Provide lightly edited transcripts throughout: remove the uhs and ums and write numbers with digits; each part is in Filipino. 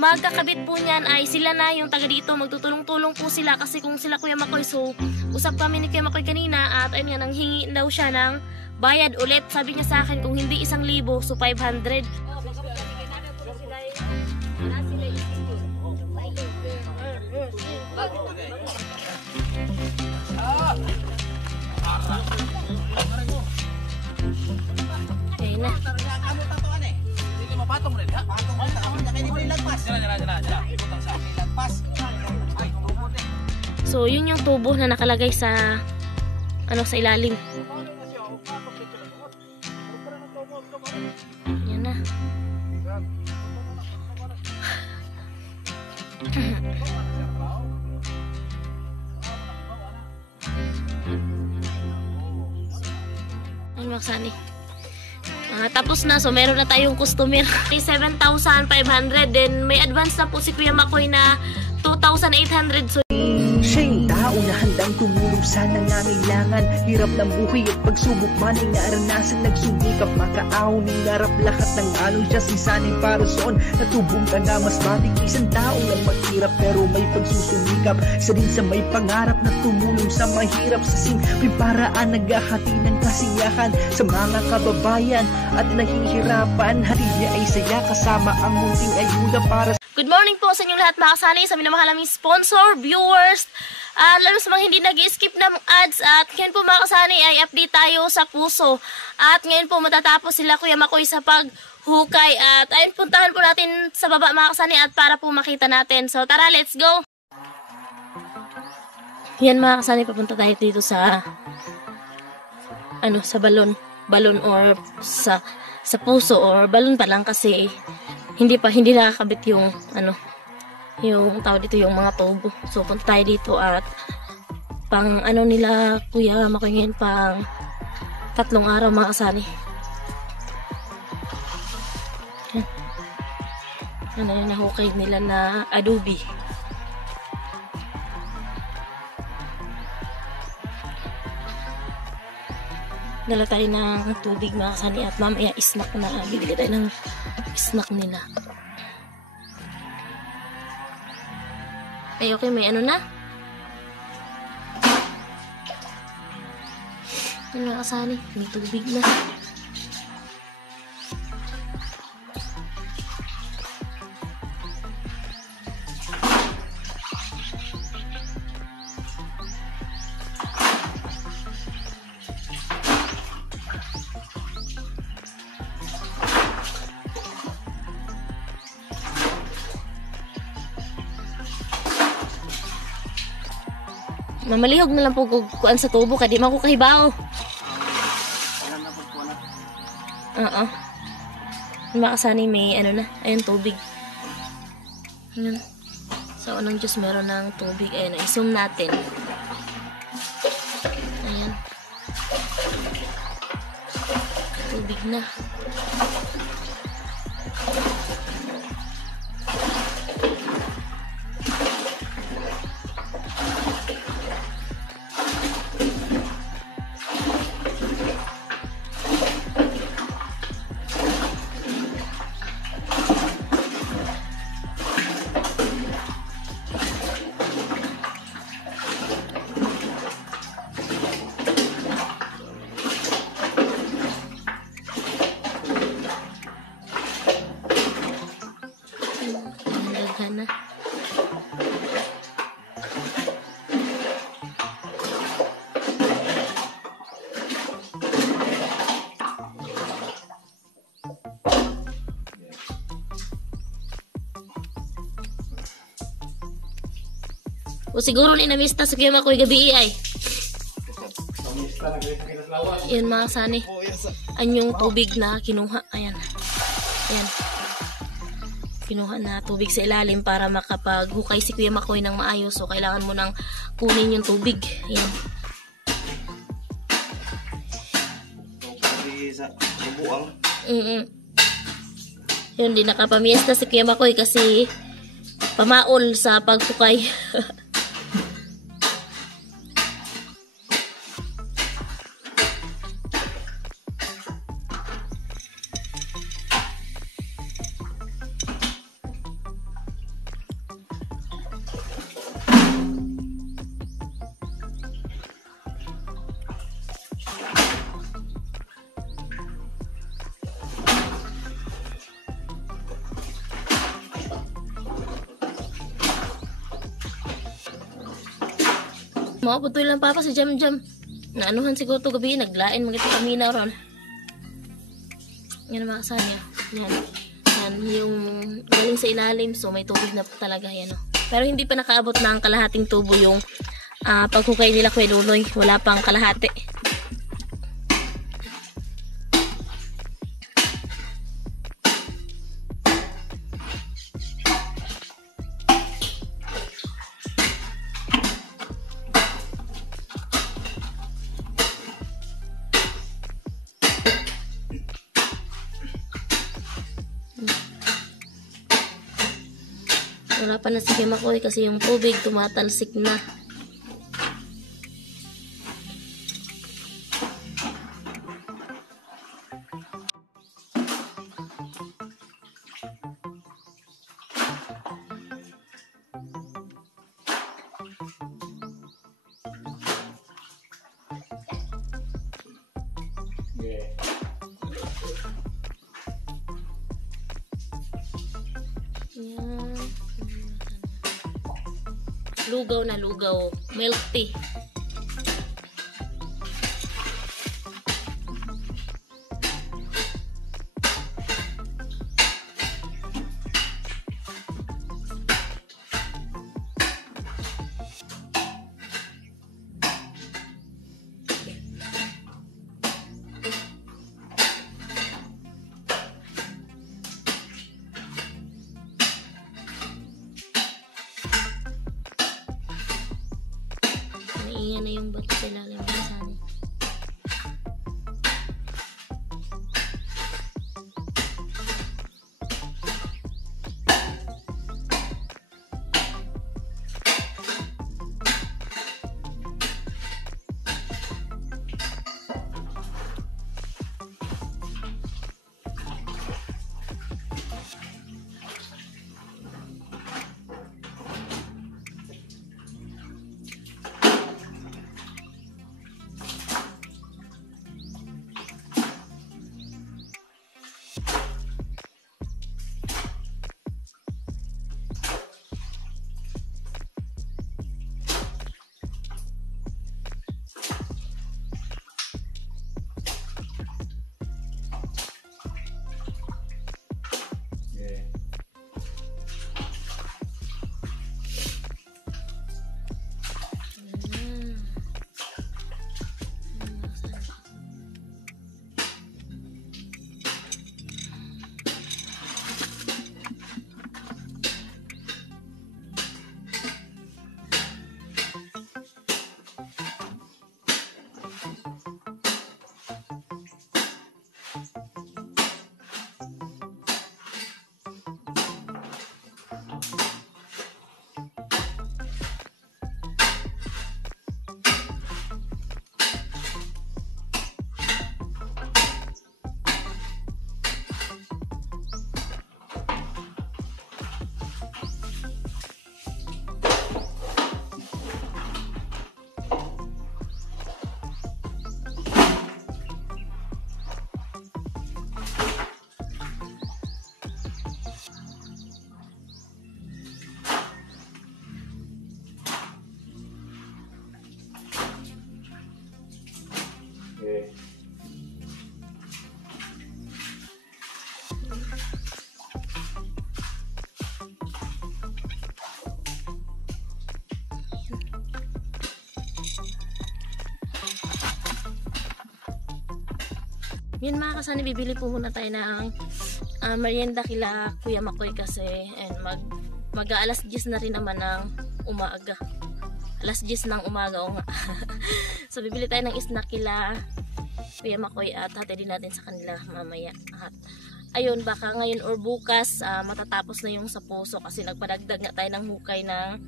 magkakabit po niyan ay sila na yung taga dito. Magtutulong-tulong po sila kasi kung sila Kuya Makoy, so usap kami ni Kuya Makoy kanina at ayun nga, nanghingi daw siya ng bayad ulit. Sabi niya sa akin kung hindi 1,000 so 500. Ayun na. So yun yung tubo na nakalagay sa sa ilalim. Yan na. Ay, maksani. Tapos na, so meron na tayong customer. 7,500, then may advance na po si Kuya Makoy na 2,800. So siya yung tao na handang tumulong sa nangangailangan. Hirap ng buhay at pagsubok man ay naranasan. Nagsumikap makaaon, hinarap lahat ng alon. Siya sisanay para soon, natubong ka na mas matik. Isang tao lang maghirap pero may pagsusumikap. Isa din sa may pangarap na tumulong sa mahirap. Sa simpleng paraan naghahati ng kasiyahan sa mga kababayan at nahihirapan. Hati niya ay saya kasama ang munting ayuda para. Good morning po sa inyong lahat mga kasani, sa minamahal naming sponsor, viewers, lalo sa mga hindi nag-skip ng ads. At ngayon po mga kasani ay update tayo sa puso. At ngayon po matatapos sila Kuya Makoy sa paghukay. At ayun, puntahan po natin sa baba mga kasani at para po makita natin. So tara, let's go! Yan mga kasani, papunta tayo dito sa sa balon or sa puso or balon pa lang kasi hindi nakakabit yung yung tao dito, yung mga tubo. So punta tayo dito at pang nila Kuya Makoy ngayon, pang 3 araw mga kasani. Yung nahukay nila na adobe. Dala tayo ng tubig mga kasani at mamaya snack na. Bibili tayo ng snack nila. Ay, okay, may na. Ano mga kasani? May tubig na. Mamalihog na lang po kuan sa tubo kaya di man ko kahibaw. Oo. Makasani may na, ayun tubig. Ayun. So unang Diyos meron ng tubig. Ayun, i-zoom natin. Ayun. Tubig na. Na. O siguro ni namista sa Kuya Makoy gabi ay. Yan mga kasani. Anyong tubig na kinuha. Ayan. Ayan. Kinuha na tubig sa ilalim para makapaghukay si Kuya Makoy ng maayos. So kailangan mo nang kunin yung tubig. Ayan. Yun, di nakapamiesta si Kuya Makoy kasi pamaol sa paghukay. Makaputoy lang papa si Jam Jam. Naanuhan siguro to gabi, naglain magito kami na ron. Yan mga kasani. Yan. Yan yung galing sa ilalim, so may tubig na talaga yan. Pero hindi pa nakaabot ng kalahating tubo yung paghukay nila Kuya Luloy. Wala pang kalahati. Wala pa na si Makoy kasi yung tubig tumatalsik na. Yan. Lugaw na lugaw. Milk tea. Naiingan na yung bato sa ilalim ng sani. Yun mga kasani, bibili po muna tayo ng merienda kila Kuya Makoy kasi mag-alas 10 na rin naman ng umaga. Alas 10 ng umaga o nga. So bibili tayo ng snack kila Kuya Makoy at hatid din natin sa kanila mamaya. At ayun, baka ngayon or bukas matatapos na yung sa puso kasi nagpadagdag nga tayo ng hukay ng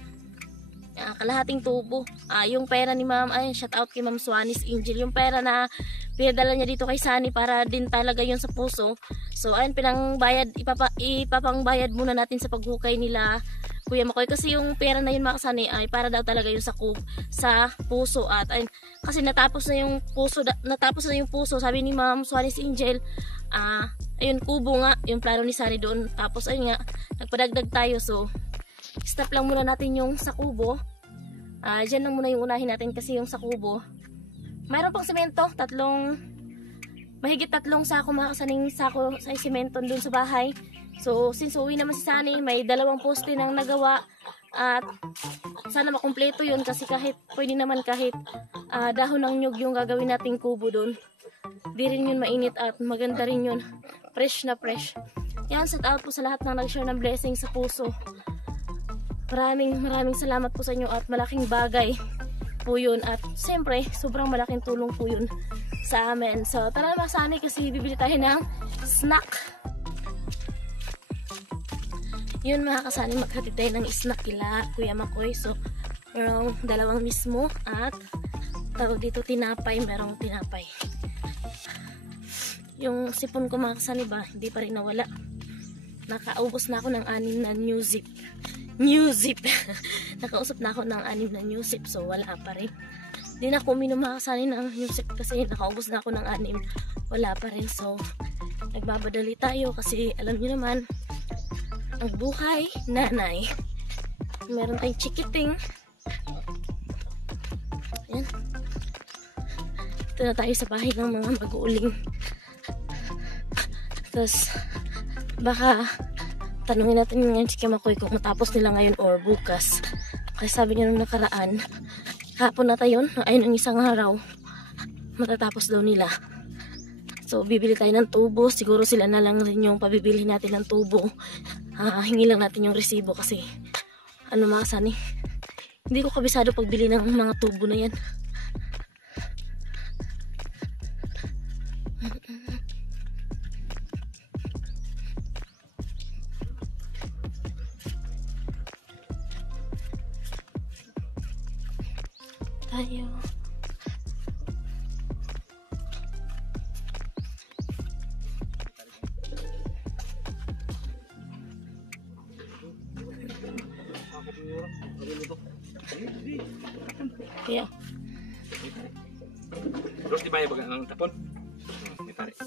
kalahating tubo. Yung pera ni ma'am, ay shout out kay Ma'am Swanis Angel, yung pera na pinadala niya dito kay Sunny para din talaga yun sa puso. So ayun, pinangbayad, ipapangbayad muna natin sa paghukay nila Kuya Makoy kasi yung pera na yun mga kasani ay para daw talaga yun sa puso. At ayun, kasi natapos na yung puso, sabi ni Ma'am Swanis Angel. Ayun, kubo nga yung plano ni Sunny doon. Tapos ayun nga, nagpadagdag tayo, so stop lang muna natin yung sa kubo Dyan lang muna yung unahin natin kasi yung sa kubo. Mayroon pang semento, mahigit 3 sako mga kasaning sako sa semento dun sa bahay. So since uwi naman si Sunny, may 2 poste nang nagawa. At sana makumpleto yun kasi pwede naman kahit dahon ng nyug yung gagawin nating kubo doon. Di rin yun mainit at maganda rin yun. Fresh na fresh. Yan, shout out po sa lahat ng nag-share ng blessing sa puso. Maraming salamat po sa inyo at malaking bagay po yun. At siyempre, sobrang malaking tulong po yun sa amin. So tara na Sunny kasi bibili tayo ng snack. Yun mga kasani, maghatid tayo ng snack kila Kuya Makoy. So, merong 2 mismo at tawag dito tinapay, merong tinapay. Yung sipon ko mga kasani ba, hindi pa rin nawala. Nakaubos na ako ng 6 na new zip. Nakausap na ako ng 6 na new zip, so wala pa rin. Hindi na ako uminom mga kasani ng new zip kasi nakaubos na ako ng 6. Wala pa rin, so nagbabadali tayo kasi alam niyo naman, ang buhay, nanay. Meron tayong chikiting. Ayan. Ito na tayo sa bahay ng mga mag-uuling. Tapos, baka tanungin natin yung Chika Makoy kung matapos nila ngayon or bukas. Kasi sabi niya nung nakaraan, hapon na tayo, ay ng isang araw, matatapos daw nila. So, bibili tayo ng tubo. Siguro sila na lang rin yung pabibili natin ng tubo. Hingi lang natin yung resibo kasi ano mga kasani, hindi ko kabisado pagbili ng mga tubo na yan. Tayo. Kaya. Terus dibayar bagang ng tapon. Ditarik.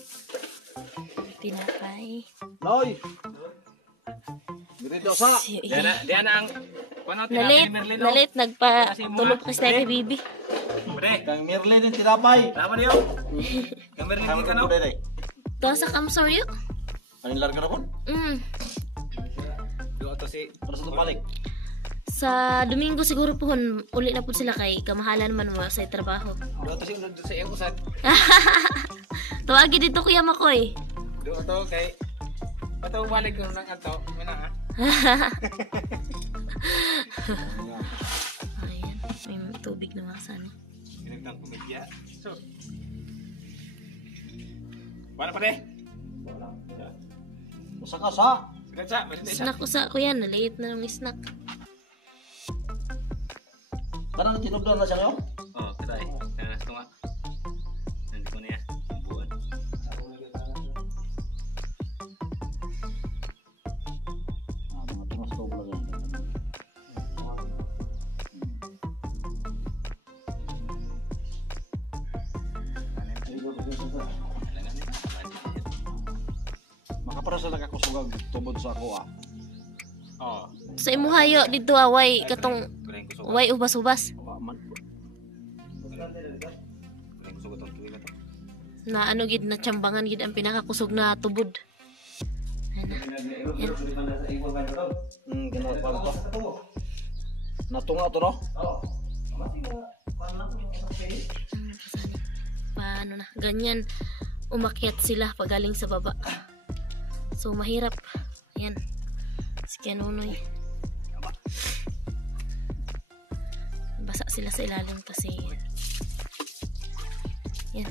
Tinapay. Noy. Dito sa. Dia na ang kuno tinapay Merlin. Nalit nagpa-tulog kasi tayo kay Bibi. Pre, Kang Merlin yung tinapay. tama niyo. Kang Merlin ka no. Ito sa Kamsoryo. Anong larga na po? Do to si Para sa balik. Sa Domingo siguro po uli na po sila kay kamahalan man mo sa trabaho. do to si do sa iyang usad. Tawagi dito Kuya Makoy. Do to kay pato balik ko nang ato. Mana ha? Ayan, may tubig na mga sana. Pinagtang komedya. So. Wala pa de. Usa ka sa. Sige sa, balik isa. Snack ko sa kuya, naliit na ng snack. Parang tinugdan na siya ngayon. Oh, kada eh. Tunga. Nanti ko niya. Buwan. Mga tumas to pala yan. Makapara sa nakakusugag tubod sa ako ah. Oh, Sa imuhayo dito away katong kurang kusog. way ubas-ubas Waman. Kurang kusog tong tuwi na to. na ano gid na tsambangan gid ang pinakakusog na tubod. Ginawa pa to. Natunga to no? Paano na ganyan umakyat sila pagaling sa baba. So mahirap. Yan. Si Kianunoy. Basa sila sa ilalim kasi yan.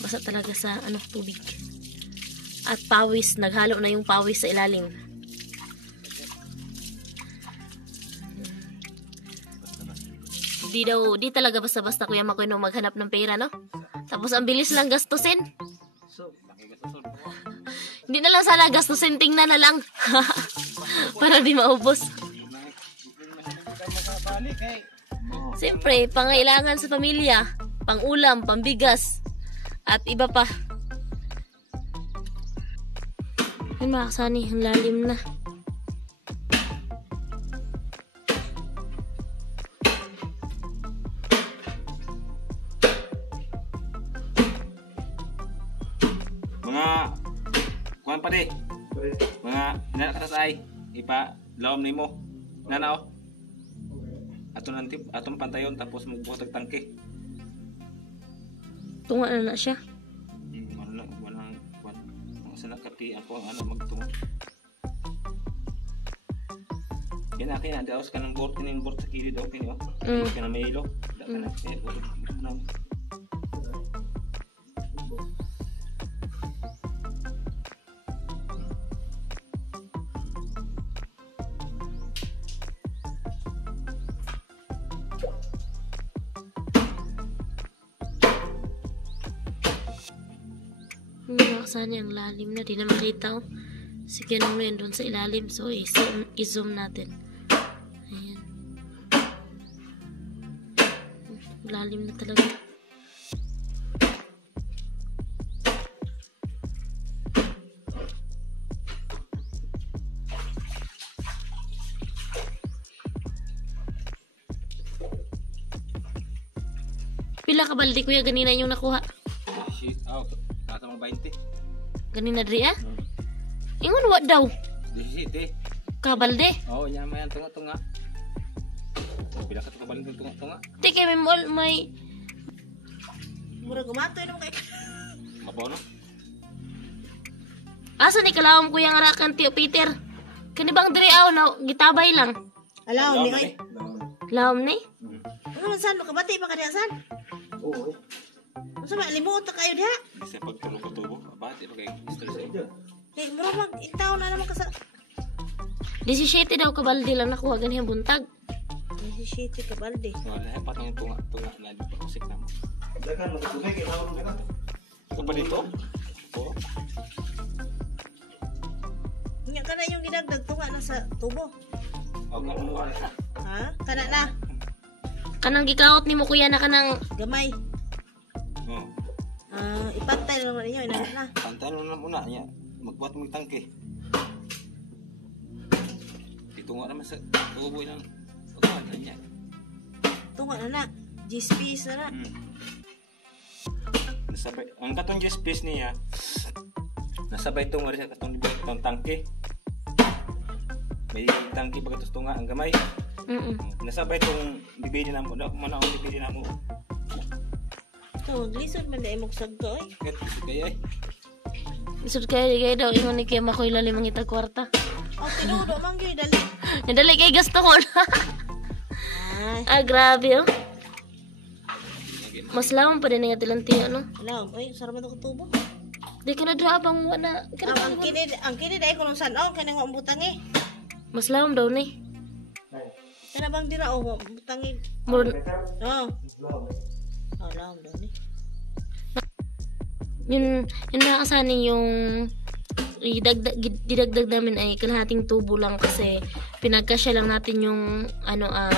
Basa talaga sa tubig. At pawis, naghalo na yung pawis sa ilalim. Di talaga basta-basta Kuya Makoy no maghanap ng pera, no? Tapos ang bilis lang gastusin. So, makigasod. Hindi na lang sana gastusin, tingnan na lang. Para di maubos. Siyempre, pangailangan sa pamilya, pang-ulam, pambigas, at iba pa. Ay mga kasani, ang lalim na. pa lawom nimo. Nana oh. Atong pantayon tapos magbuhat og tangke. Tunga na siya. Sana kati ako ang magtungo. Yan akin daos ka ng board kinin board sa kilid okay oh. Ka na may ilo. Daka na na. Sana ang lalim na, di na makita oh. Sige nung yun doon sa ilalim. So i-zoom natin. Ayan. Lalim na talaga. Pila ka balde kuya ganina yung nakuha? Tatang 20. Ganina diri ah? Ingon wa daw? 17. Kabalde? Oo, nya may tunga-tunga. Pila ka kabalde tunga-tunga. Di kay may Mura gumatoy naman kay. Mapo no? asa ni kalawom kuya nga rakan Tio Peter? Kani bang diri aw na gitabay lang? Alaw ni kay. Lawom ni? Ano man san makabati pa kaniya san? Oo. Unsa ba limuot ta kayo diha? Kasi pagtulog ko tubo, bati pa kay stress. Hey, mura mag intaw na naman ka sa 17 daw kabalde lang nakuha ganyan buntag. 17 ka balde. Wala pa tong tunga na di pa kusik na mo. Dagan magtubig kay hawon na. Ito pa dito? Oo. Nya kana yung ginagdag tunga na sa tubo. Okay, ano wala na. Ha? Kana na. Kanang gikaot nimo kuya na kanang Gamay. Oo. Ipantay na naman ninyo. Inalit na. Pantayan mo na muna niya. Magbuhat mo yung tangke. Dito nga naman sa tubo lang. Pagbuhat na niya. Tunga na na. G-space na na. Nasabay, ang katong space niya, nasabay itong nga rin sa katong tangke. May tangke pag ito nga ang gamay. Nasabay itong bibili na mo. Mana ang bibili na mo. Ito, maglisod man dahil magsag ka eh. Kaya eh. isod kay daw ingon ni kaya makoy lalim ang itag kwarta. Tinudo man gyud dali. Nadali kay gusto ko. Ay, Grabe oh. Mas lawom pa din nga tilanti ano. alaw. Ay, sarap man ito tubo. Di ka na drabang wala. Ang kinid ay kunong sanaw. Kaya nga ang butang eh. Mas lawom daw ni. Kana bang dira o butang eh. Mur Oo. Alaw daw ni. yun nakasani yung didagdag namin ay kalahating tubo lang kasi pinagkasya lang natin yung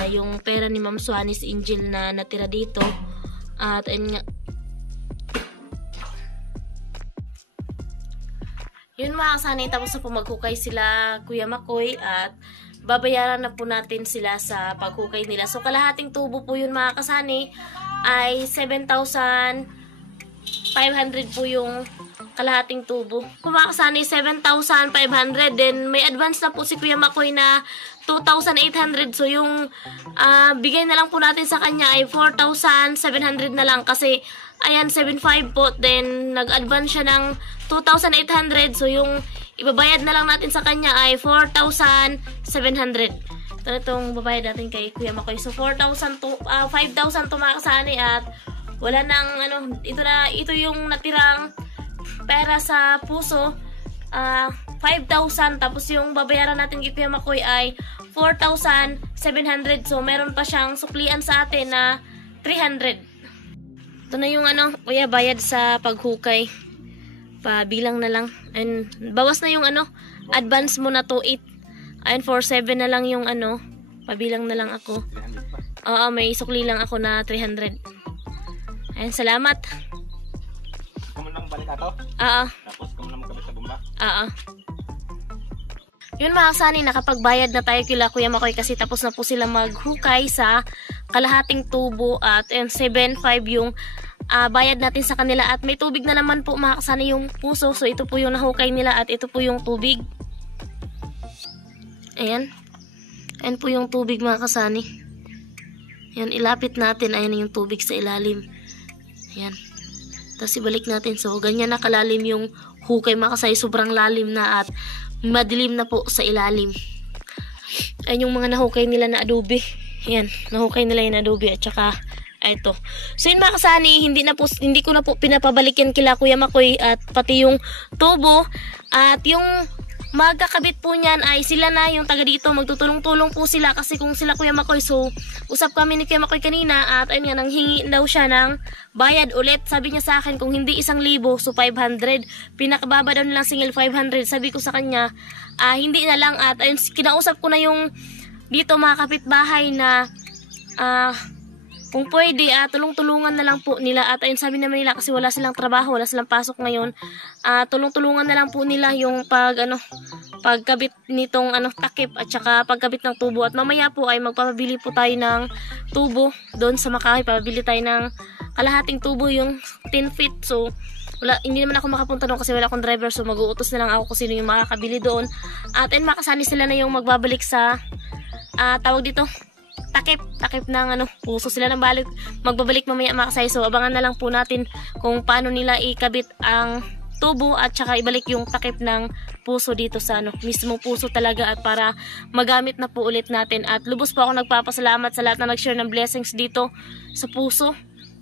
yung pera ni Ma'am Suanis Angel na natira dito at ayun nga yun mga kasani tapos na po maghukay sila Kuya Makoy at babayaran na po natin sila sa paghukay nila. So kalahating tubo po yun mga kasani ay 7,500 po yung kalahating tubo. Kung mga kasani 7,500 then may advance na po si Kuya Makoy na 2,800. So yung bigay na lang po natin sa kanya ay 4,700 na lang kasi ayan 7,500 po then nag-advance siya ng 2,800. So yung ibabayad na lang natin sa kanya ay 4,700. Ito na itong babayad natin kay Kuya Makoy. So 5,000 to mga kasani at wala nang ito yung natirang pera sa puso 5,000 tapos yung babayaran natin kay Kuya Makoy ay 4,700. So meron pa siyang suklian sa atin na 300. Ito na yung kuya bayad sa paghukay. Pabilang na lang. And bawas na yung advance mo na to 8. Ayun 4,700 na lang yung pabilang na lang ako. Oo, may sukli lang ako na 300. Ayun, salamat. Kamu lang balik ato? Oo. Tapos kamu lang magkabit sa bomba? Oo. Yun mga kasani, nakapagbayad na tayo kila Kuya Makoy kasi tapos na po sila maghukay sa kalahating tubo at 7,500 yung bayad natin sa kanila at may tubig na naman po mga kasani yung puso. So ito po yung nahukay nila at ito po yung tubig. Ayan. Ayan po yung tubig mga kasani. Ayan, ilapit natin. Ayan yung tubig sa ilalim. Ayan. Tapos ibalik natin. So, ganyan na kalalim yung hukay mga kasani. Sobrang lalim na at madilim na po sa ilalim. Ayan yung mga nahukay nila na adobe. Ayan, nahukay nila yung adobe at saka ito. So yun mga kasani, hindi ko na po pinapabalik yan kila Kuya Makoy at pati yung tubo. At yung magkakabit po niyan ay sila na yung taga dito. Magtutulong-tulong po sila kasi kung sila Kuya Makoy. So usap kami ni Kuya Makoy kanina at ayun nga, nanghingi daw siya ng bayad ulit. Sabi niya sa akin kung hindi 1,000 so 500. Pinakababa daw nilang single 500. Sabi ko sa kanya, hindi na lang. At ayun, kinausap ko na yung dito mga kapitbahay na kung pwede, tulong-tulungan na lang po nila. At ayun, sabi naman nila kasi wala silang trabaho, wala silang pasok ngayon. Tulong-tulungan na lang po nila yung pagkabit nitong takip at saka pagkabit ng tubo. At mamaya po ay magpapabili po tayo ng tubo doon sa Makahoy. Papabili tayo ng kalahating tubo, yung 10 feet. So, hindi naman ako makapunta doon kasi wala akong driver. So, mag-uutos na lang ako kung sino yung makakabili doon. At ayun, makasani sila na yung magbabalik sa tawag dito, takip ng puso. Sila nang magbabalik mamaya mga kasay. So abangan na lang po natin kung paano nila ikabit ang tubo at saka ibalik yung takip ng puso dito sa mismong puso talaga at para magamit na po ulit natin. At lubos po ako nagpapasalamat sa lahat na nag-share ng blessings dito sa puso.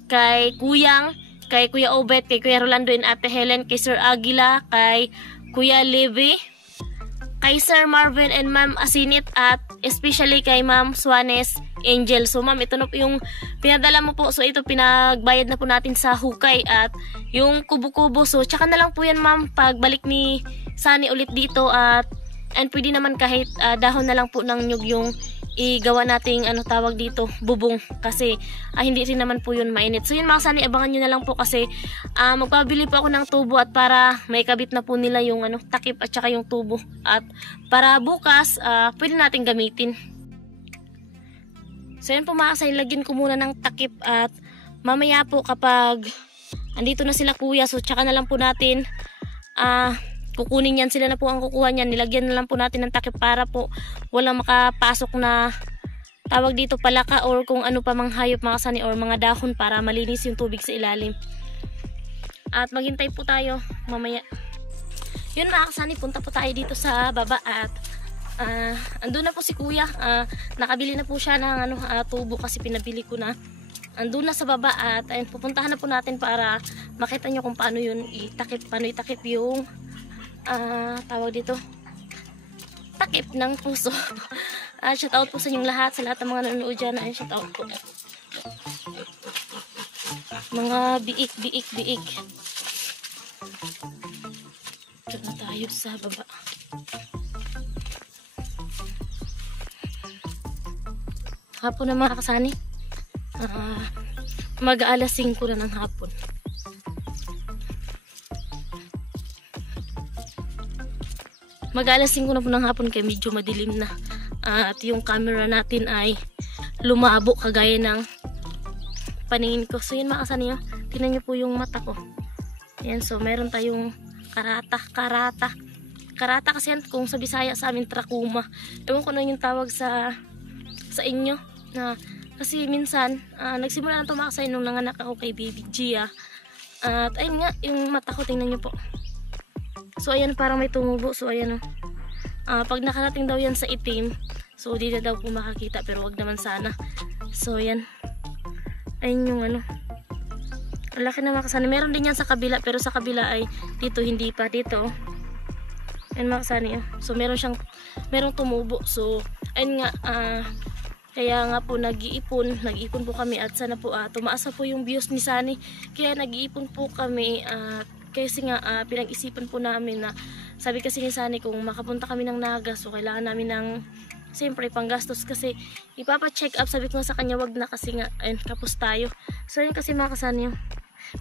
Kay Kuyang, kay Kuya Obet, kay Kuya Rolando and Ate Helen, kay Sir Aguila, kay Kuya Levi, kay Sir Marvin and Ma'am Asinit, at especially kay Ma'am Suanes Angel. So ma'am, ito na po yung pinadala mo po. So ito pinagbayad na po natin sa hukay at yung kubo-kubo. So tsaka na lang po yan ma'am pagbalik ni Sunny ulit dito. At pwede naman kahit dahon na lang po ng nyug yung igawa nating tawag dito, bubong, kasi hindi rin naman po yun mainit. So yun mga Sunny, abangan nyo na lang po kasi magpabili po ako ng tubo at para may kabit na po nila yung takip at saka yung tubo, at para bukas pwede natin gamitin. So yun po mga Sunny, lagyan ko muna ng takip at mamaya po kapag andito na sila kuya, so tsaka na lang po natin kukunin yan, sila na po ang kukuha niyan. Nilagyan na lang po natin ng takip para po walang makapasok na tawag dito palaka or kung ano pa mang hayop mga Sunny or mga dahon para malinis yung tubig sa ilalim. At maghintay po tayo mamaya. Yun mga Sunny, punta po tayo dito sa baba at andun na po si kuya. Nakabili na po siya ng tubo kasi pinabili ko na. Andun na sa baba at ayun, pupuntahan na po natin para makita nyo kung paano yun itakip, paano itakip yung tawag dito, takip ng puso. Shout out po sa inyong lahat, sa lahat ng mga nanonood dyan. Shout out po mga biik. Diyan na tayo sa baba. Hapon na mga kasani, mag-aalas 5 na ng hapon. Mag-alas 5 na po ng hapon kaya medyo madilim na. At yung camera natin ay lumabo kagaya ng paningin ko. So yun mga kasani, tingnan nyo po yung mata ko. Ayan, so meron tayong karata kasi yan, kung sa Bisaya sa amin trakuma. Ewan ko na yung tawag sa inyo. Kasi minsan nagsimula na ito mga kasani nung nanganak ako kay Baby Gia. At ayun nga, yung mata ko, tingnan nyo po. So ayan, parang may tumubo. So ayan pag nakarating daw yan sa itim, so di na daw po makakita, pero wag naman sana. So ayan, ayun yung ang laki na mga kasani. Meron din yan sa kabila, pero sa kabila ay dito hindi pa. Dito ayun mga kasani, so merong tumubo. So ayun nga, kaya nga po nag-iipon po kami at sana po tumaas po yung views ni Sunny. Kaya nag-iipon po kami at kasi nga pinag-isipan po namin na sabi kasi ni Sunny kung makapunta kami ng Naga, so kailangan namin ng siyempre panggastos kasi ipapa-check up. Sabi ko nga sa kanya wag na kasi nga ayun, kapos tayo. So yun kasi mga kasani,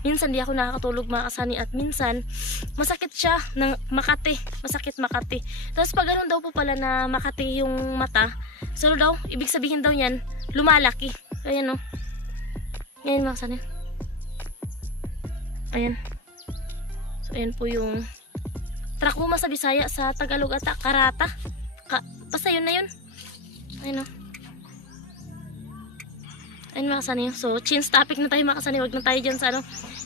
minsan di ako nakakatulog mga kasani at minsan masakit siya ng Makati, masakit Makati. Tapos pag ganun daw po pala na Makati yung mata, so daw ibig sabihin daw yan lumalaki. Ayan ngayon mga kasani, ayan. So ayan po yung trakuma sa Bisaya, sa Tagalog ata karata. Basta yun na yun. Ayun o. Ayun mga kasani. So, change topic na tayo mga kasani. Huwag na tayo dyan sa ano.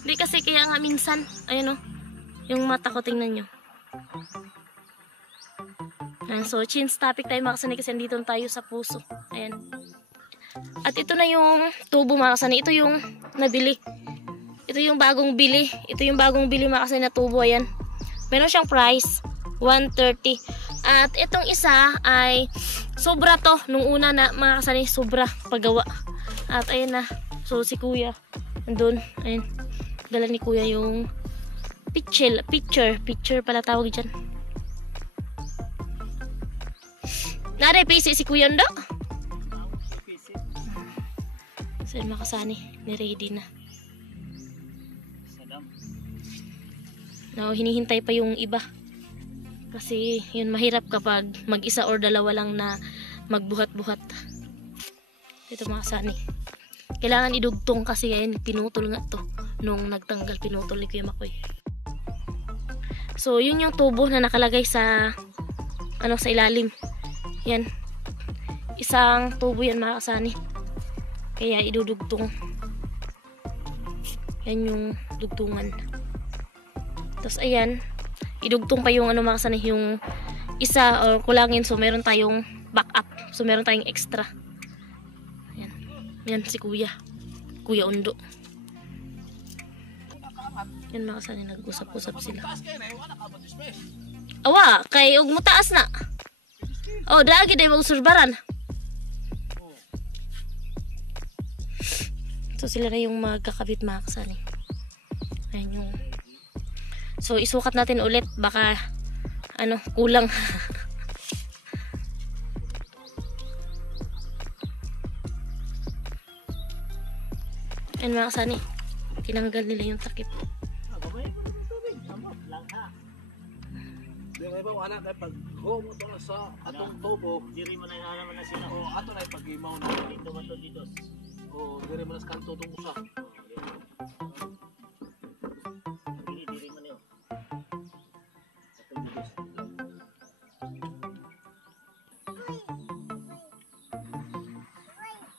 Hindi kasi kaya nga minsan. Ayun o. Yung mata ko, tingnan nyo. Ayan, so, change topic tayo mga kasani kasi andito na tayo sa puso. Ayan. At ito na yung tubo mga kasani. Ito yung nabili. Ito yung bagong bili. Ito yung bagong bili mga kasani na tubo. Ayan. Meron siyang price. 130. At itong isa ay sobra to. Nung una na mga kasani, sobra paggawa. At ayun na. So si kuya andun. Ayun. Dala ni kuya yung picture pala tawag dyan. Nare PC si kuya ndo. So yun mga kasani, ni-ready na. Now hinihintay pa yung iba. Kasi yun mahirap kapag mag-isa or dalawa lang na magbuhat-buhat. Ito mga kasani. Kailangan idugtong kasi yan, pinutol nga to. Nung nagtanggal, pinutol ni Kuya Makoy. So, yun yung tubo na nakalagay sa sa ilalim. Yan. Isang tubo yan mga kasani. Kaya idudugtong. Yan yung dugtungan. Tapos ayan, idugtong pa yung mga kasani, yung isa or kulangin. So, meron tayong backup. So, meron tayong extra. Yan si kuya. Kuya Undo. Yan mga kasani, nag-usap-usap sila. Awa, kay og mo taas na. Oh, dagi day mag-surbaran. So sila na yung magkakabit mga kasani. Ayan yung. So isukat natin ulit, baka kulang. Ayan mga kasani, tinanggal nila yung takip. Di ba ba anak kay pag mo to sa atong tubo, Diri mo na naman na sila. o ato na pag-imaw na Dito man to dito. o dire man sa kanto tong usa. Diri man yo.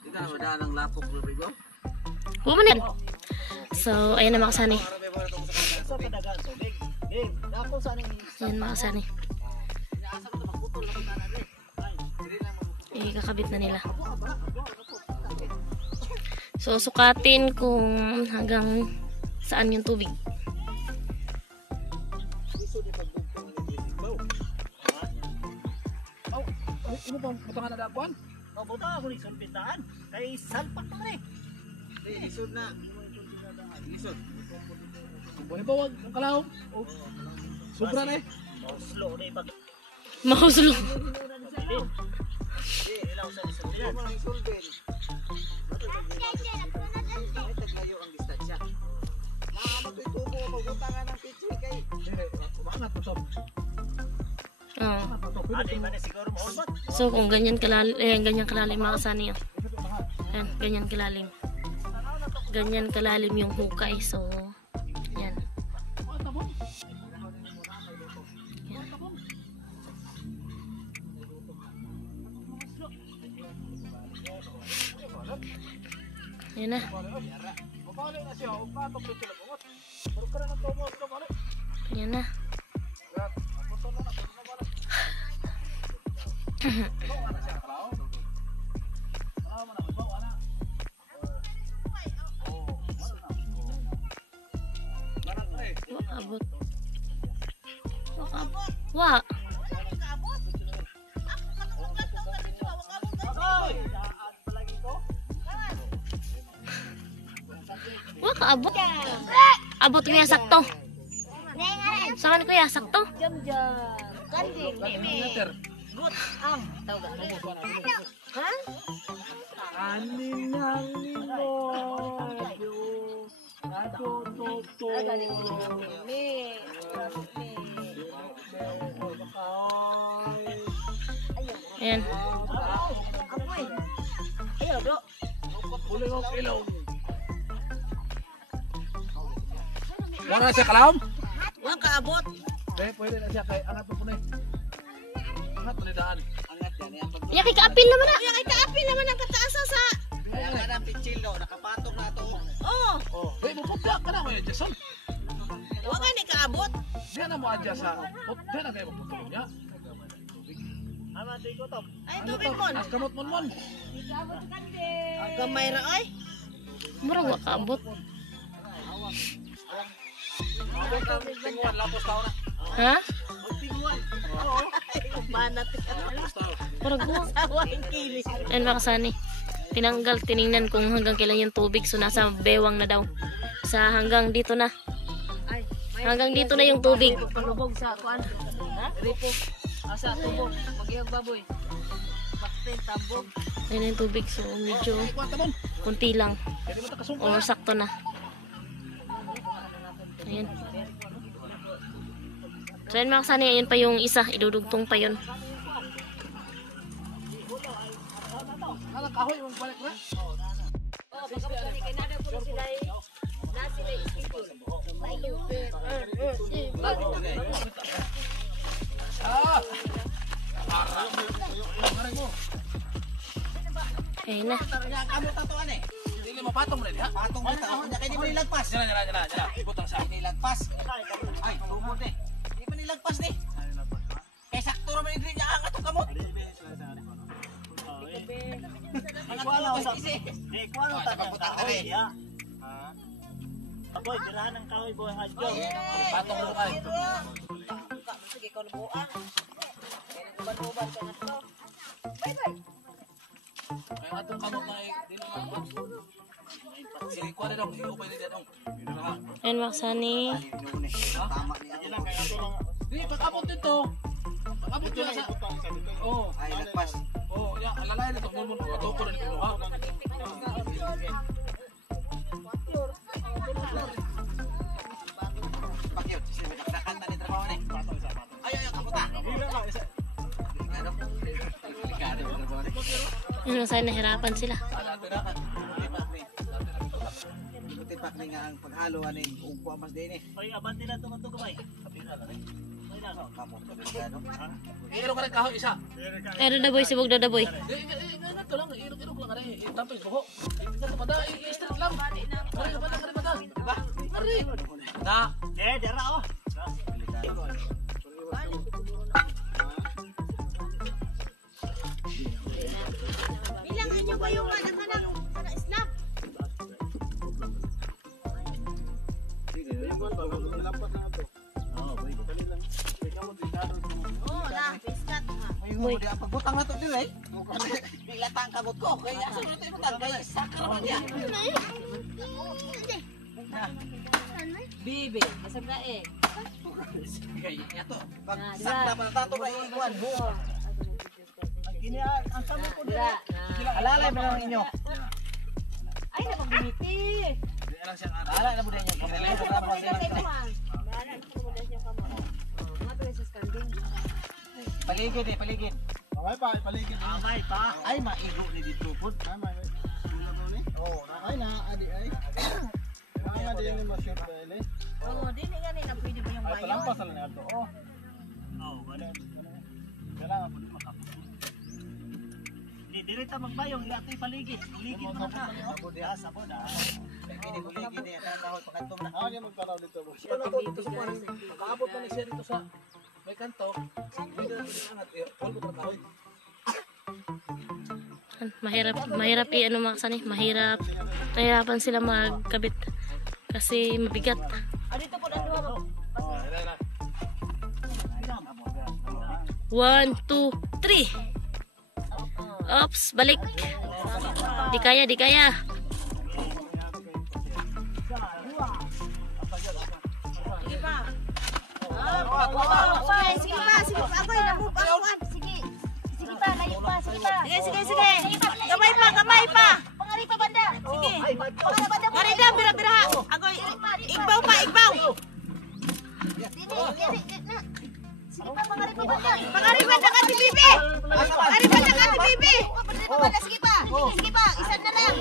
Di ka madaan ang lapok Rodrigo. Bumanin. So, ayan na mga kasani. Sa kadagan so big. Big, dako sa ning Ayan mga kasani. asa ko makutol lang na na. Ay, Ikakabit na nila. So, sukatin kung hanggang saan yung tubig. Ano bang butangan na dakuan? mabuta ako ni sulbitaan. Kay salpak pa rin. Isod na. Isod. Buhay ba wag ang kalahom? Sobra na eh. Oh, slow na ipag. Mahuslo. Hindi, ilaw sa sulbitan. Ade man siguro mo husot. So, kung ganyan kalalim mga kasani yun. Ayan, ganyan kalalim. Ganyan kalalim yung hukay. So, yan. Yan na. Yan na. Abot. Wa. Wa kaabot. Abot kuya sakto. Saan kuya sakto? Ayan. Wala siya kalahom? Wang kaabot. Dahil pwede na siya kay angat po na eh. Angat palidaan. Angat Ya kay kaapil naman na. Ya kay kaapil naman ang kataasa sa. Kaya nga ng pichilo, nakapatong na ito. Oh, Oh, hey, mupupya ka na mo yan, Jason. wa ka ni kaabot. Diyan na mo adya sa... Diyan na kayo maputulong niya. Ay tubig mo. As kamot mon. Ang gamay ra oy. Murag wa kaabot. Tingwan, lapos tao na. Ha? Banat ka. Murag wa. Sawa ang kilis. Ayun mga kasani. Tinanggal, tiningnan kung hanggang kailan yung tubig. So nasa bewang na daw. Sa hanggang dito na. Hanggang dito na yung tubig. Palubog sa kuan. Ha? Ripo. Asa tubog. Magiyag baboy. Baktin tambog. Ayun na yung tubig. So medyo kunti lang. O sakto na. Ayan. So ayun mga kasani. Ayun pa yung isa. Idudugtong pa yun. Anak kahoy, mong balik na. Oh, baka mo kay nada po sila na sila iskipon. Ayun na. Kamot na to, ane. Dili mapatong rin, ha? Patong na to. Kanya kayo di mo nilagpas. Dala. Ibutang sa. Nilagpas. Ay, tumod eh. Di pa nilagpas eh. Kaya sakto naman yung green niya ang atong kamot. Ang atong kamot kasi. Sa pagputang ka rin. Boy, birahan ng kahoy boy, hadyo. Patong mo ay. Sige ko buang. Uban-uban ka na to. Kaya atong kamot na dili mo. Sige, kuha na daw. Iupay na daw. Ayun mga kasani. Tama niya. Di, pag-abot dito. Pag-abot dito sa... Oo. Ay, lagpas. Oo, yan. Alalay nito. Mumon mo. Matoko na nito, ha? Pakyot. Nakanta ni trabaho ni. Ay, kamuta. Ano? Delikado mo na ba? Ayun mga kasani. Nahirapan sila. Tipak ni nga ang paghalo ani ug kuamas din eh. Ay, abante na ito ito kamay. Kapila na rin. Ay, na. Kamot ka delikado. Iro ka rin kahoy isa. Ayun na boy. Sibog na boy. Ganito lang. Irog ka rin. Tapos buho. Ganito pa da. I-straight lang. Kari pa da. Diba? Kari. Na. Dera oh. Bilang inyo ba yung anak-anak para snap? Oh, na, biskat ha. Ay mo di pagbutang nato din eh. Bigla tang kamot ko kaya sa nato ibutang kay sakar man ya. Bibi, masab na eh. Kay yato. Pag sakta pa tato ba iguan buo. Kini ang samo ko dira. Alalay mo lang inyo. Ay, napagdimiti. Ala na mo din yung pamilya sa trabaho din. Paligid eh, paligid. Amay pa. Ay maigo ni dito pud. Oo, di nga ni na pwede ba yung bayo? Oh, wala. Di direta magbayong iyatoy paligid. Paligid mo na. Abo di asa po na. Kini paligid eh kana kahoy pakantom na. Ito na po dito sa kuwan. Makaabot na ni siya dito sa may kanto. Dito na angat. All ko pa kahoy. Mahirap i-ano mga kasani. Mahirapan sila magkabit. Kasi mabigat. Dito po ang duha. 1, 2, 3. Oops, balik. Di kaya. Sige pa. Sige pa. Ako'y nabub ako. Sige pa, layo pa. Sige. Gamay pa. Pangari pa banda. Sige. Ngari na, bira-bira. Ako'y, igbaw pa. Sige pa, pangari pa banda. Pangari banda ka si Bibi. Sige pa. Isan na lang.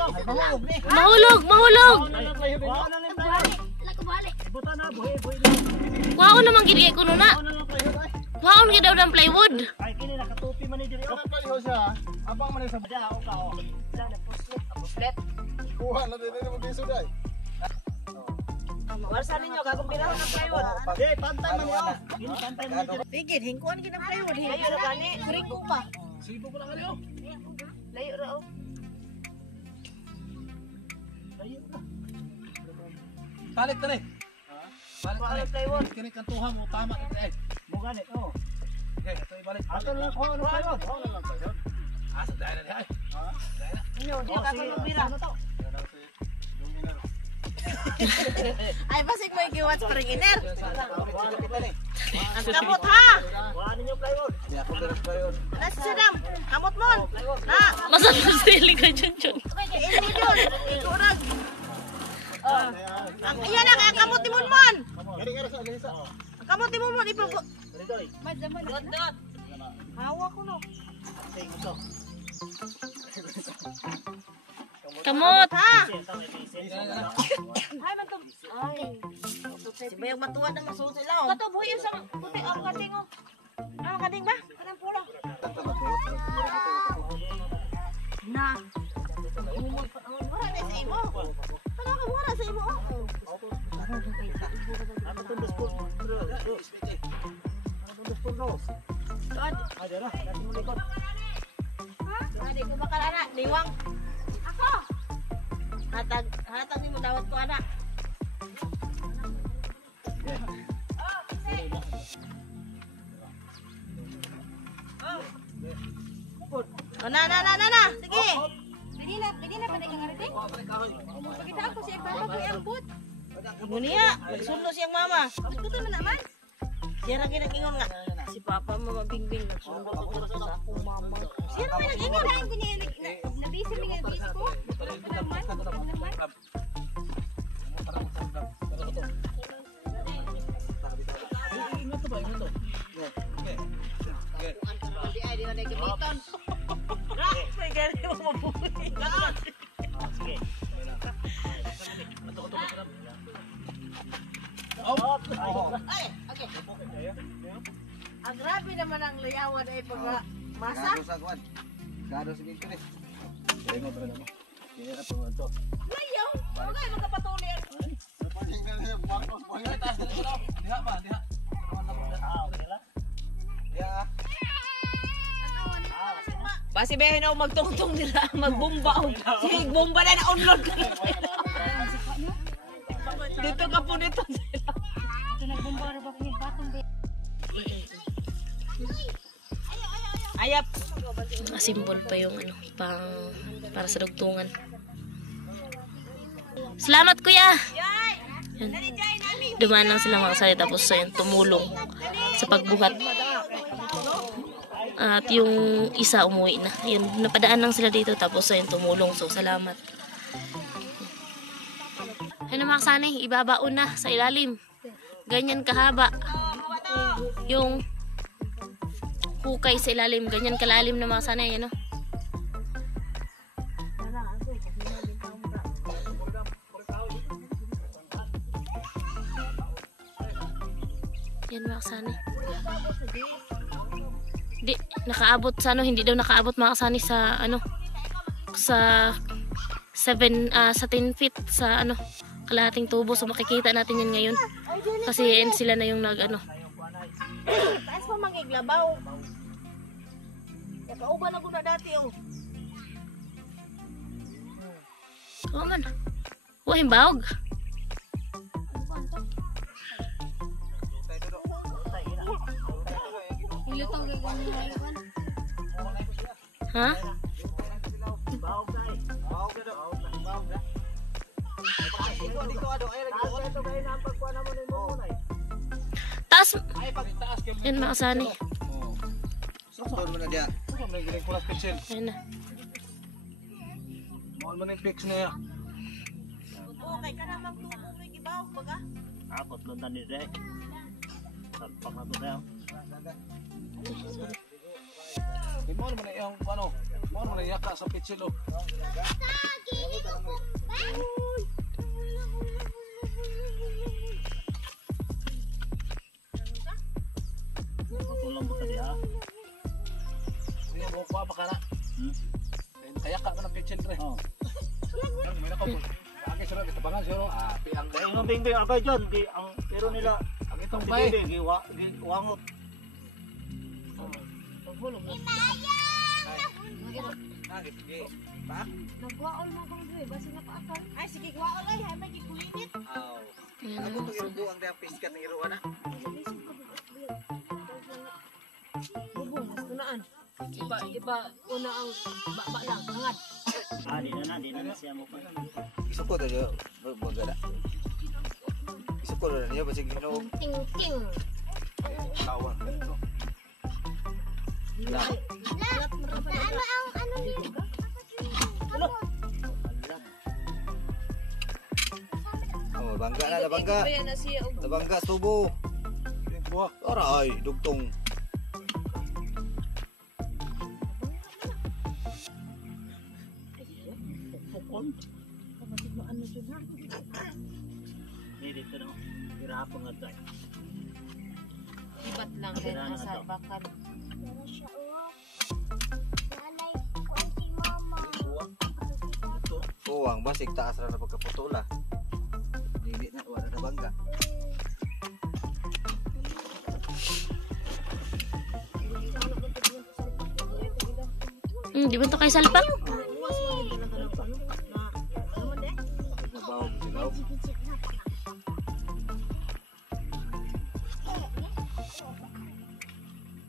Mahulog. Buta na boy. Waon naman gini ko na. Waon gid daw ng plywood. Ay kini nakatupi man ni diri. siya. Abang man sa bada o ka o. Puslet. Kuha na din mo din suday. Warsa ninyo gagong pirahon ng plywood. Di pantay man yo. Ini pantay man yo. Tigid, hingkuan ginang plywood. Layo ra gani. Kurik ko pa. Sibo ko lang kaliyo. Layo ra o. Balik tani. Balik Balik plywood. Kini kantuhan mo tama ito eh. Mo ganit oh. Okay, ito ibalik. Ato lang ko ano kayo. Ho lang kayo. Asa dahil na ay. Dahil na. Inyo, di ka sa magbira. Ano to? Ay, basig mo ikiwat sa ringiner. Ang Ang kamot ha! Kuha ninyo plywood. Di ako pero plywood. Nasa sadam! Kamot mon! Na! Masarap sili ka dyan dyan. Hindi yun! Ikurag! Iyan na, kaya kamot ni mon! Gari sa alisa. Ang kamot ni mon! Ipago! Ditoy. Dot! Hawa ko no! Say gusto. Kamot! Ha! Ay, Ay, man to! Ay! Si Bayang matuwa na masuot sila oh! Kato, buhay yung sa puti! Ang kading oh! Ang kading ba? Kanang pula! Na! Wala na sa imo! Ano ka wala sa imo oh! ano to dos Doon! Ay, dira. Dati mo likod. Hindi ko bakal anak, liwang. Ako! Hatag ni mo dawat ko anak. Oh, na. Sige. Pwede na pa naging ariting? Pakita ako sa ibaba ko yung ambot. Ngunit, nagsundo siyang mama. Ito na naman. Siya na ginag-ingon nga. Si Papa mamabingbing nagsundo ko sa akong mama. Siya na nag-ingon. Nabisi mo nga nabisi ko. Ingat to ba? Ingat to. Di na nagamiton. May gani mo mabuhay. Sige. Ay, okay. Ang grabe naman ang layawan ay pagmasa. Gado sa victory. Ingo ba na mo? Hindi na po to. Layaw! Okay, magkapatuloy yan. Diha ba? Diha. Okay lang. Basi behin ako magtungtong nila, magbomba ako. Sige, bomba na na-unload ka na. Dito ka po dito sila. Ayap. Simbol pa yung ano, para sa dugtungan. Salamat kuya! Yan. Dumaan lang sila mga kasali tapos so, yun, tumulong sa pagbuhat. At yung isa umuwi na. Yun, napadaan lang sila dito tapos so, yun, tumulong. So, salamat. Ayun mga kasani, ibabaon na sa ilalim. Ganyan kahaba. Yung hukay sa ilalim. Ganyan kalalim na mga kasani. Yan o. Yan mga kasani. Hindi nakaabot sa ano, hindi daw nakaabot mga kasani sa ano sa 10 feet sa ano kalahating tubo. So makikita natin yan ngayon. Kasi yan sila na yung nag ano. Taas pa mangiglabaw. Nakauban na ko na dati oh. Oo man. Wah, himbawag. Ha? Taas. Yan mga kasani. Sakto mo na dia. Ano may giling kulas pitsil? Ayan na. Mahal man yung fix na yan. Okay ka na magtubo kay gibaw baga. Abot lang tani deh. Sampak na to daw. Mo naman yung ano? Mo naman yung yaka sa pitsil oh. Tulong mo tadi ha. Buka pa ka na. Kaya ka ng kitchen pre. Oh. May nakaw. Kaya sila tabangan siya no. Piang Kaya yung bingbing agay dyan, ang pero nila, ang ang itong bay. bingbing, giwangot. Nagwaol mo kang dre, basi na paakal. Ay, sige, gwaol ay, hay may gikulinit. Ako to yung buang na piskat ng iruan na. Bubong, mas tunaan. Iba, una ang baba lang, hangad. Di na siya mo pa. Isuko to yung bagada. Isuko na niya, basig ginawa. Ting-ting. Kawan. Oh, bangga na, nabangga. Nabangga, subo. Buwak. Aray, dugtong. Pukon. Dito na. Hirapon nga tayo. Ibat lang din sa bakal. Buwang, basig taas na pagkaputula. Hindi na, wala na bangga. Di ba ito kayo salpak? Nabaw, sigaw.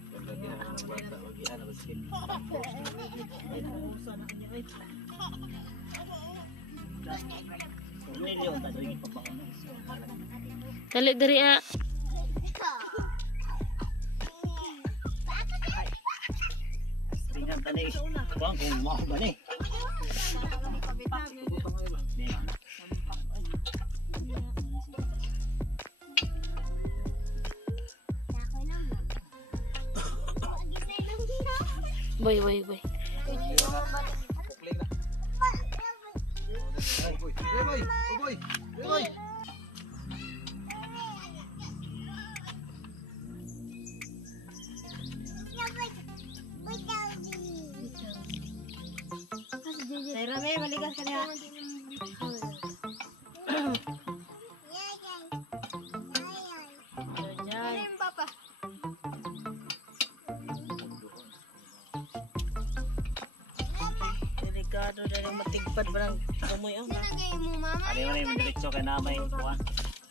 Ganda ginawa ng bata, wag yan, basig. Milyon, tadring pa pa. Dali dari ah. Tingnan tani. Bang kung mau ba ni? Boy. Pukling na. Boy. Ay, Rame, maligas ka niya. Delikado na rin matigpad pa ng amoy ang. Ano mo na yung diretso kay namay kuan.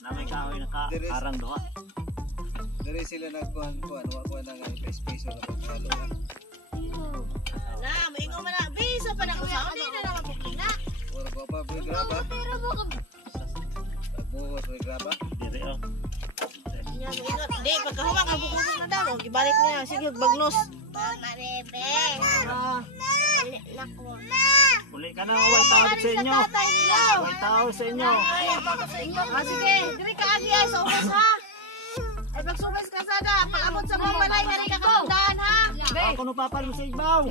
Namay kahoy nakaharang doha. Dari sila nagkuhan-kuhan, wala na nga space wala pagkalo na. Na, maingo man na. Bisa pa na ko sa hindi na naman bukling na. Wala pa pa, graba. Buhos, graba. Dire oh. Nya maingot. Di pagkahawak ang bukusan na daw. Ibalik niya sige bagnos. Marebe. Nako. Uli ka na, way tao sa inyo. Way tao sa inyo. Sige, diri ka agi ay sa ubas ha. Ay pagsubas ka sada, pag-abot sa bombalay diri ka katundaan ha. Ako no papal mo sa igbaw.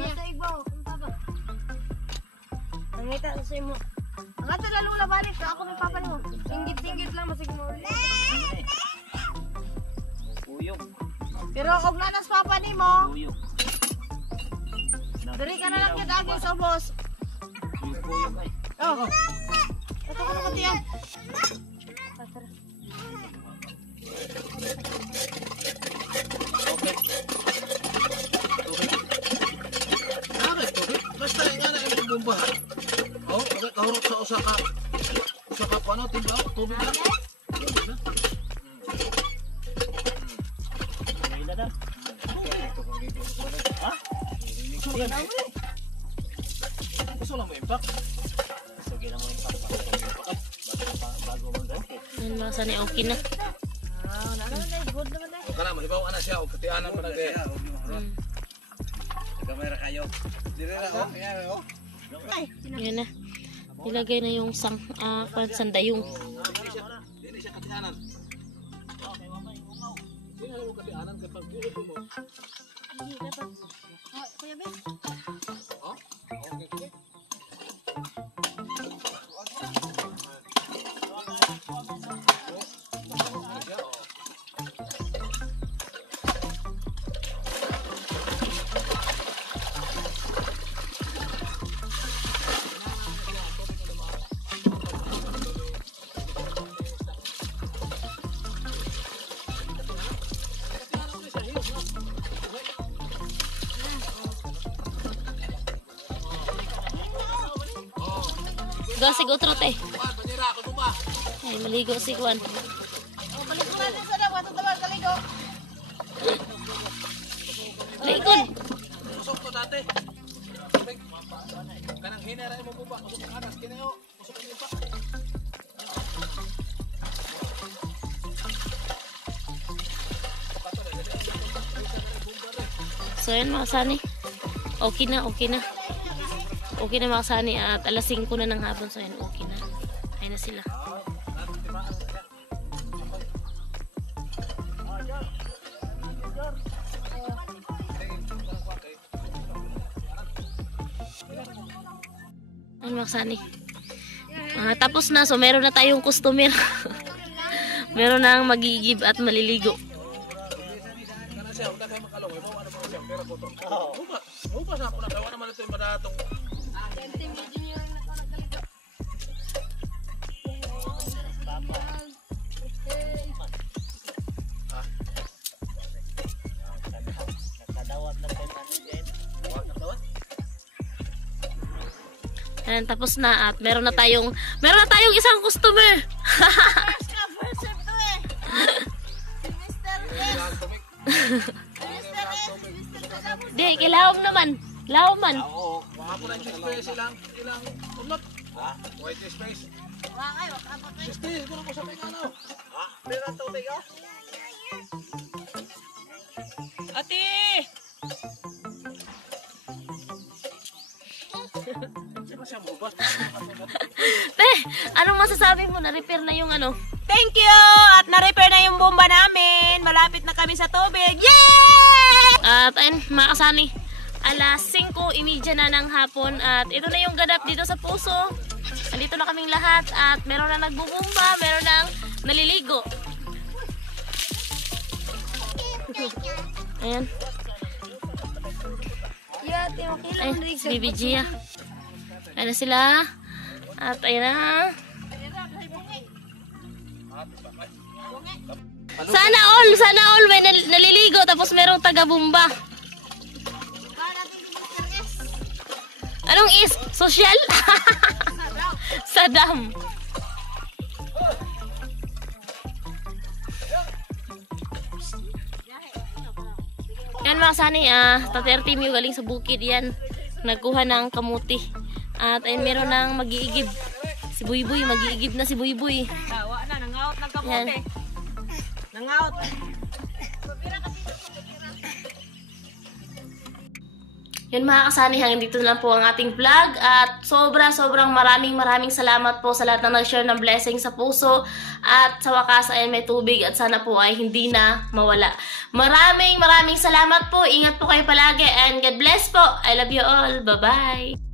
Nangita sa imo. Ang ato lalula balik ka ako may papa nimo. Singgit lang masig mo. Uyog. Pero og nanas papa nimo, Uyog. diri ka na lang gyud agi sa ubos. Uyog ay. Oh. Ito ko na katiyan. Basta nga na yung bomba. Oh, okay, kahurot sa usa ka ano, timbaw, tubig lang. May dada. Ha? Gusto lang mo impact. Sige na mo yung papak. Bago mo daw. Yan mga sanay okay na. Good naman na. O kana mahibaw ana siya o katianan pa na de. Gamay ra kayo. Dire na, oh. Ayan, oh. Yan na. Ilagay na yung sandayong. Dili siya katianan. Sino yung katianan kapag buhok mo? Kuya Ben. Oh, okay. Gasig utrot eh. Banira, ako ba? Ay, maligo si Juan. Paliguan din sa daw. Ato tawag kaligo. Likod. Usok ko dati. Kanang hinera mo po ba? Usok ang anas. Kinayo. Usok ang ipa. So yun mga kasani. Okay na, okay na. Okay na mga kasani at alas 5 na ng hapon. So yun, okay na. Ayun na sila. Ayun mga kasani. Tapos na, so meron na tayong customer. Meron na magigib at maliligo. Kana siya, udah kayo makalong. Ano ano pa siya? Pera ko to. Upa sa ako na gawa naman ito yung madatong. Ayan, tapos na at meron na tayong isang customer. First come, first serve to eh. Mr. S. Di, kilawom naman. Lawom man. Oo, mga po na yung space ilang unlot. White space. Wakay, wakapot eh. Space, ko na ko sa may ano. Pera tubig ah. Ate! Sino siya mo? Basta. Anong masasabi mo? Na-repair na yung ano? Thank you! At na-repair na yung bomba namin. Malapit na kami sa tubig. Yay! At ayun, mga kasani, alas 5:30 na ng hapon at ito na yung ganap dito sa puso. Andito na kaming lahat at meron na nagbubumba, meron nang naliligo. Ayan. Ay, si Bibi Gia. Ayan na sila. At ayan na. Sana all may naliligo tapos merong taga-bumba. Anong is? Social? Sadam. Yan mga sani, Tater Team yung galing sa bukid yan. Nagkuha ng kamuti. At ayun, meron ng mag-iigib. Si Buyboy, mag-iigib na si Buyboy. Tawa na, nangaot ng kamote. Yan. Nangaot. Yun mga kasani, hanggang dito na lang po ang ating vlog at sobrang maraming salamat po sa lahat na nag-share ng blessing sa puso at sa wakas ay may tubig at sana po ay hindi na mawala. Maraming salamat po. Ingat po kayo palagi and God bless po. I love you all. Bye-bye.